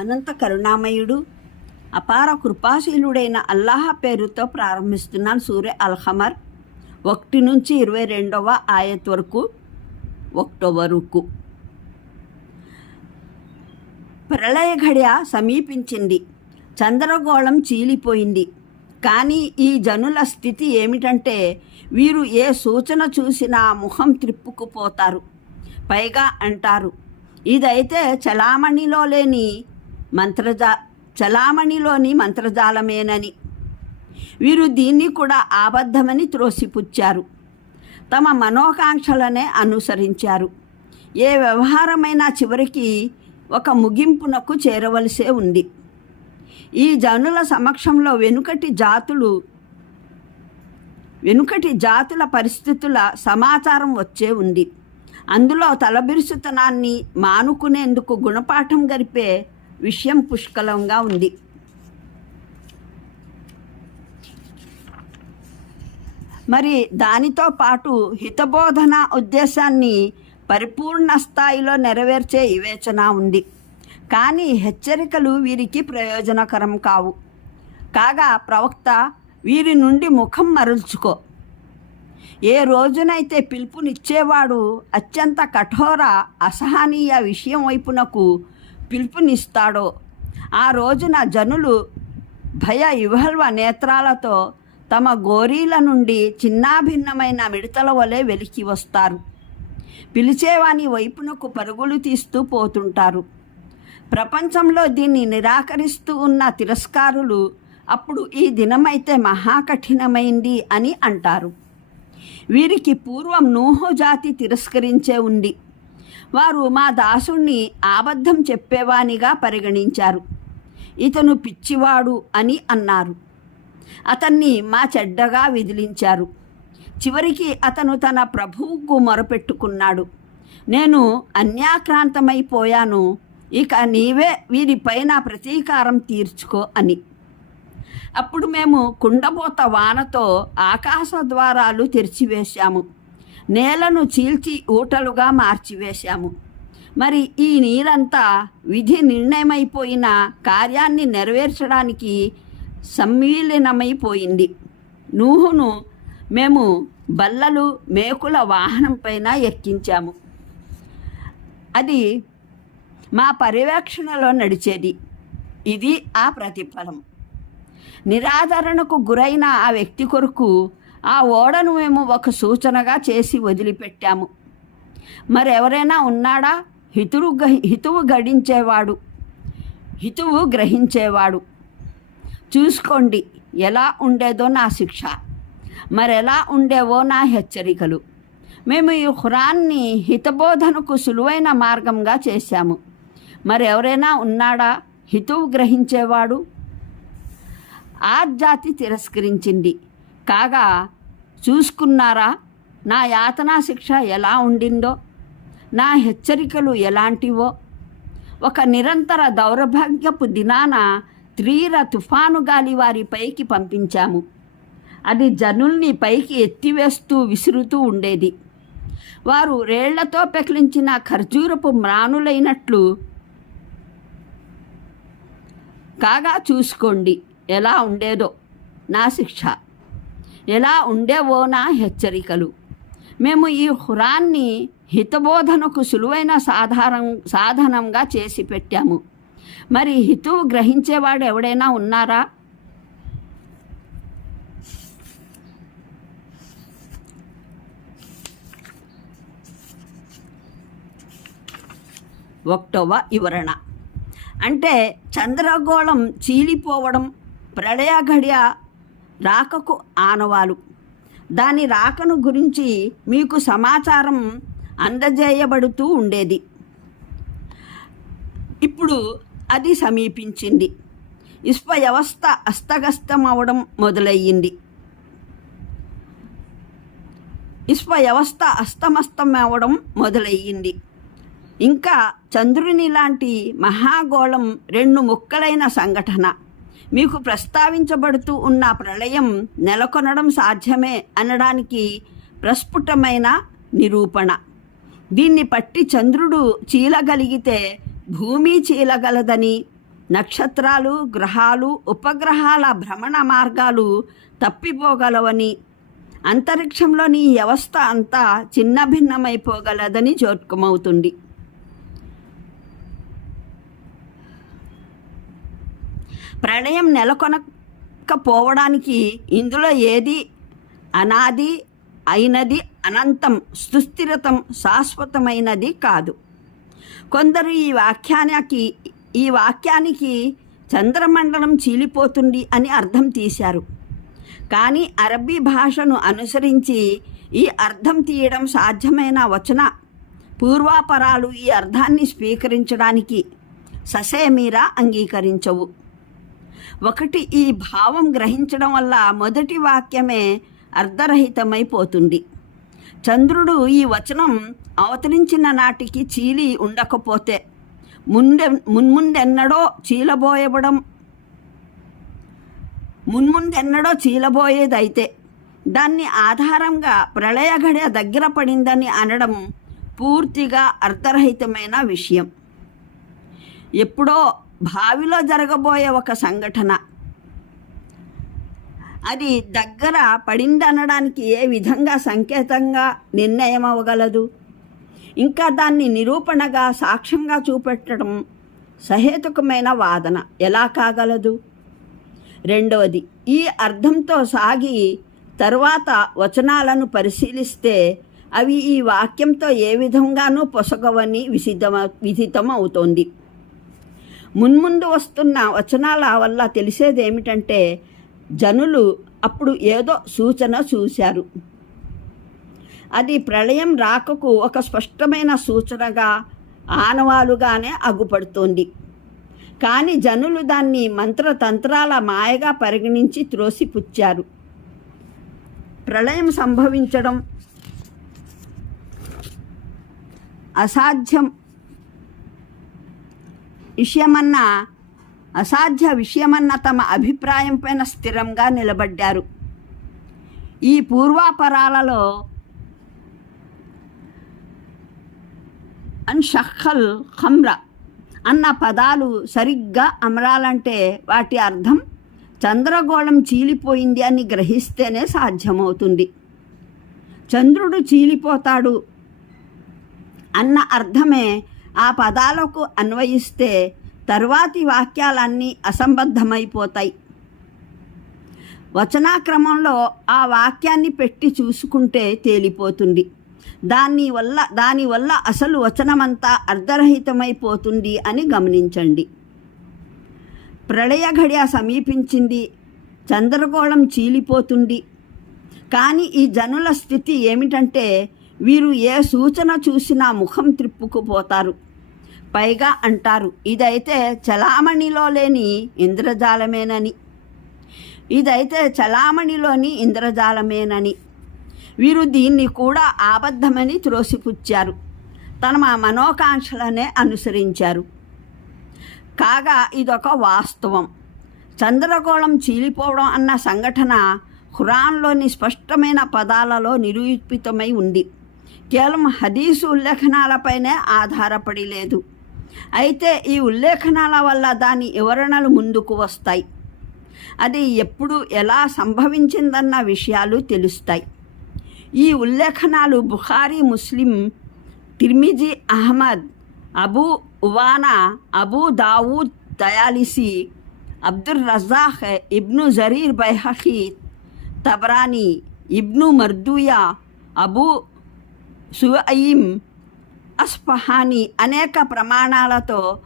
అనంత కరుణామయుడు అపార కృపాశీలుడైన అల్లాహ్ పేరుతో ప్రారంభిస్తున్నాను. సూర్య అల్-ఖమర్ 1 నుంచి 22వ ఆయత్ వరకు, వరకు. ప్రళయ ఘడియ సమీపించింది, చంద్రగోళం చీలిపోయింది. కానీ ఈ జనుల స్థితి ఏమిటంటే వీరు ఏ సూచన చూసినా ముఖం త్రిప్పుకుపోతారు. పైగా అంటారు, ఇదైతే చలామణిలోని మంత్రజాలమేనని. వీరు దీన్ని కూడా అబద్ధమని త్రోసిపుచ్చారు. తమ మనోకాంక్షలనే అనుసరించారు. ఏ వ్యవహారమైనా చివరికి ఒక ముగింపునకు చేరవలసే ఉంది. ఈ జనుల సమక్షంలో వెనుకటి జాతుల పరిస్థితుల సమాచారం వచ్చే ఉంది. అందులో తలబిరుసుతనాన్ని మానుకునేందుకు గుణపాఠం గరిపే విషయం పుష్కలంగా ఉంది. మరి దానితో పాటు హితబోధన ఉద్దేశాన్ని పరిపూర్ణ స్థాయిలో నెరవేర్చే వివేచన ఉంది. కానీ హెచ్చరికలు వీరికి ప్రయోజనకరం కావు. కాగా ప్రవక్త వీరి నుండి ముఖం మరల్చుకో. ఏ రోజునైతే పిలుపునిచ్చేవాడు అత్యంత కఠోర అసహనీయ విషయం వైపునకు పిలుపునిస్తాడో ఆ రోజున జనులు భయ విహ్వల నేత్రాలతో తమ గోరీల నుండి చిన్నాభిన్నమైన మిడతల వలె వెలికి వస్తారు. పిలిచేవాని వైపునకు పరుగులు తీస్తూ పోతుంటారు. ప్రపంచంలో దీన్ని నిరాకరిస్తూ ఉన్న తిరస్కారులు అప్పుడు ఈ దినమైతే మహాకఠినమైంది అని అంటారు. వీరికి పూర్వం నూహు జాతి తిరస్కరించే ఉంది. వారు మా దాసుణ్ణి అబద్ధం చెప్పేవానిగా పరిగణించారు. ఇతను పిచ్చివాడు అని అన్నారు. అతన్ని మా చెడ్డగా విదిలించారు. చివరికి అతను తన ప్రభువుకు మొరపెట్టుకున్నాడు, నేను అన్యాక్రాంతమైపోయాను, ఇక నీవే వీరిపైన ప్రతీకారం తీర్చుకో అని. అప్పుడు మేము కుండపోత వానతో ఆకాశ ద్వారాలు తెరిచివేశాము, నేలను చీల్చి ఊటలుగా మార్చివేశాము. మరి ఈ నీరంతా విధి నిర్ణయమైపోయిన కార్యాన్ని నెరవేర్చడానికి సమ్మీలనమైపోయింది. నూహును మేము బల్లలు మేకుల వాహనం పైన ఎక్కించాము. అది మా పర్యవేక్షణలో నడిచేది. ఇది ఆ ప్రతిఫలం. నిరాదరణకు గురైన ఆ వ్యక్తి కొరకు ఆ ఓడను మేము ఒక సూచనగా చేసి వదిలిపెట్టాము. మరెవరైనా ఉన్నాడా? హితువు గ్రహించేవాడు. చూసుకోండి ఎలా ఉండేదో నా శిక్ష, మరెలా ఉండేవో నా హెచ్చరికలు. మేము ఈ ఖురాన్ని హితబోధనకు సులువైన మార్గంగా చేశాము. మరెవరైనా ఉన్నాడా? హితువు గ్రహించేవాడు. ఆ జాతి తిరస్కరించింది. కాగా చూసుకున్నారా నా యాతనా శిక్ష ఎలా ఉండిందో, నా హెచ్చరికలు ఎలాంటివో. ఒక నిరంతర దౌర్భాగ్యపు దినాన తీవ్ర తుఫాను గాలి వారి పైకి పంపించాము. అది జనుల్ని పైకి ఎత్తివేస్తూ విసురుతూ ఉండేది. వారు రేళ్లతో పెకిలించిన ఖర్జూరపు మ్రానులైనట్లు. కాగా చూసుకోండి ఎలా ఉండేదో నా శిక్ష, ఎలా ఉండేవో నా హెచ్చరికలు. మేము ఈ ఖురాన్ని హితబోధనకు సులువైన సాధనంగా చేసి పెట్టాము. మరి హితువు గ్రహించేవాడు ఎవడైనా ఉన్నారా? ఒకటవ వివరణ అంటే చంద్రగోళం చీలిపోవడం ప్రళయ ఘడియ రాకకు ఆనవాలు. దాని రాకను గురించి మీకు సమాచారం అందజేయబడుతూ ఉండేది. ఇప్పుడు అది సమీపించింది. విశ్వ వ్యవస్థ అస్తగస్తమవడం మొదలయ్యింది. ఇంకా చంద్రుని లాంటి మహాగోళం 2 ముక్కలైన సంఘటన. మీకు ప్రస్తావించబడుతూ ఉన్న ప్రళయం నెలకొనడం సాధ్యమే అనడానికి ప్రస్ఫుటమైన నిరూపణ. దీన్ని పట్టి చంద్రుడు చీలగలిగితే భూమి చీలగలదని, నక్షత్రాలు, గ్రహాలు, ఉపగ్రహాల భ్రమణ మార్గాలు తప్పిపోగలవని, అంతరిక్షంలోని ఈ వ్యవస్థ అంతా చిన్నభిన్నమైపోగలదని జోక్యమవుతుంది. ప్రళయం నెలకొనకపోవడానికి ఇందులో ఏది అనాది అయినది, అనంతం, సుస్థిరతం, శాశ్వతమైనది కాదు. కొందరు ఈ వాక్యానికి చంద్రమండలం చీలిపోతుంది అని అర్థం తీశారు. కానీ అరబ్బీ భాషను అనుసరించి ఈ అర్థం తీయడం సాధ్యమైన వచన పూర్వాపరాలు ఈ అర్థాన్ని స్వీకరించడానికి ససేమీరా అంగీకరించవు. ఒకటి, ఈ భావం గ్రహించడం వల్ల మొదటి వాక్యమే అర్ధరహితమైపోతుంది. చంద్రుడు ఈ వచనం అవతరించిన నాటికి చీలి ఉండకపోతే మున్ముందెన్నడో చీలబోయేదైతే దాన్ని ఆధారంగా ప్రళయఘడియ దగ్గర పడిందని అనడం పూర్తిగా అర్థరహితమైన విషయం. ఎప్పుడో భావిలో జరగబోయే ఒక సంఘటన అది దగ్గర పడిందనడానికి ఏ విధంగా సంకేతంగా నిర్ణయం అవ్వగలదు? ఇంకా దాన్ని నిరూపణగా, సాక్ష్యంగా చూపెట్టడం సహేతుకమైన వాదన ఎలా కాగలదు? రెండవది, ఈ అర్థంతో సాగి తరువాత వచనాలను పరిశీలిస్తే అవి ఈ వాక్యంతో ఏ విధంగానూ పొసగవని విదితం అవుతోంది. మున్ముందు వస్తున్న వచనాల వల్ల తెలిసేదేమిటంటే జనులు అప్పుడు ఏదో సూచన చూశారు. అది ప్రళయం రాకకు ఒక స్పష్టమైన సూచనగా, ఆనవాలుగానే అగుపడుతోంది. కానీ జనులు దాన్ని మంత్రతంత్రాల మాయగా పరిగణించి త్రోసిపుచ్చారు. ప్రళయం సంభవించడం అసాధ్య విషయమన్న తమ అభిప్రాయం పైన స్థిరంగా నిలబడ్డారు. ఈ పూర్వాపరాలలో అన్షఖల్ ఖమ్ర అన్న పదాలు సరిగ్గా అమరాలంటే వాటి అర్థం చంద్రగోళం చీలిపోయింది అని గ్రహిస్తేనే సాధ్యమవుతుంది. చంద్రుడు చీలిపోతాడు అన్న అర్థమే ఆ పదాలకు అన్వయిస్తే తరువాతి వాక్యాలన్నీ అసంబద్ధమైపోతాయి. వచనాక్రమంలో ఆ వాక్యాన్ని పెట్టి చూసుకుంటే తేలిపోతుంది. దానివల్ల అసలు వచనమంతా అర్ధరహితమైపోతుంది అని గమనించండి. ప్రళయ ఘడియ సమీపించింది, చంద్రగోళం చీలిపోతుంది. కానీ ఈ జనుల స్థితి ఏమిటంటే వీరు ఏ సూచన చూసినా ముఖం త్రిప్పుకుపోతారు. పైగా అంటారు, ఇదైతే చలామణిలో లేని ఇంద్రజాలమేనని. వీరు దీన్ని కూడా ఆబద్ధమని త్రోసిపుచ్చారు. తమ మనోకాంక్షలనే అనుసరించారు. కాగా ఇదొక వాస్తవం. చంద్రగోళం చీలిపోవడం అన్న సంఘటన ఖురాన్లోని స్పష్టమైన పదాలలో నిరూపితమై ఉంది. కేవలం హదీసు ఉల్లేఖనాలపైనే ఆధారపడి లేదు. అయితే ఈ ఉల్లేఖనాల వల్ల దాని వివరణలు ముందుకు వస్తాయి. అది ఎప్పుడు ఎలా సంభవించిందన్న విషయాలు తెలుస్తాయి. ఈ ఉల్లేఖనాలు బుఖారీ, ముస్లిం, తిర్మిజీ, అహ్మద్, అబూ ఉవానా, అబూ దావూద్ తయాలిసి, అబ్దుర్ రజాక్, ఇబ్ను జరీర్ బైహఖీ, తబరానీ, ఇబ్ను మర్దుయా, అబూ సువయిమ్ అస్ఫహానీ అనేక ప్రమాణాలతో